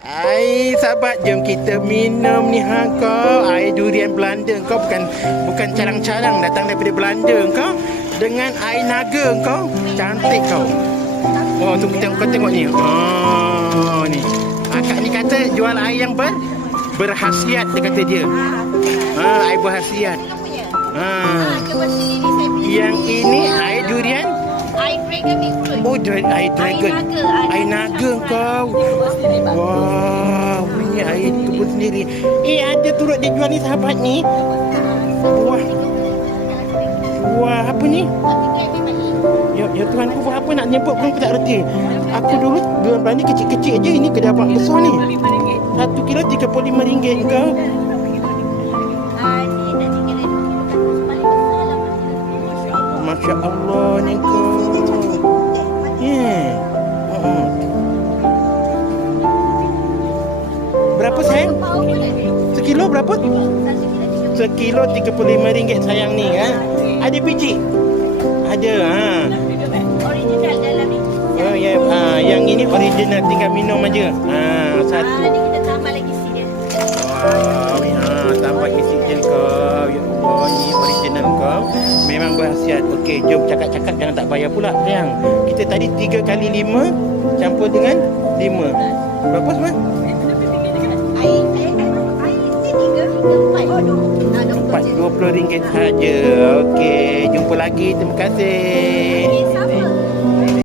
Sahabat, jom kita minum ni kau. Air durian Belanda kau, bukan calang-calang datang daripada Belanda kau. Dengan air naga kau. Cantik kau. Oh, tu kau tengok ni. Oh, ni. Akak ni kata jual air yang berkhasiat, dia kata dia. Air berkhasiat. Yang ini air durian. Air dragon ni pun. Oh, air dragon. Air naga kau. Wah, punya air kebun sendiri. Ada turut dia jual ni sahabat ni. Wah, apa ni? Ya Tuhan, aku buat apa nak nyebut pun aku tak reti. Aku dulu jual ni kecil-kecil je. Ini kedai besar ni. 1 kilo RM35 kau. Masya Allah ni kau. Berapa sayang? Sekilo berapa? Sekilo RM35 sayang ni kan. Ada biji? Ada Original dalam ni. Oh ya, yang ini original, tinggal minum aja. Satu. Nanti kita tambah lagi sikit. Tambah isi je kau. Ya Allah, ni original kau. Memang berkhasiat. Okey, jom cakap-cakap jangan tak bayar pula sayang. Kita tadi 3 kali 5 campur dengan 5. Berapa semua? Air ni 3 hingga 4. RM40 saja. Okey, jumpa lagi. Terima kasih.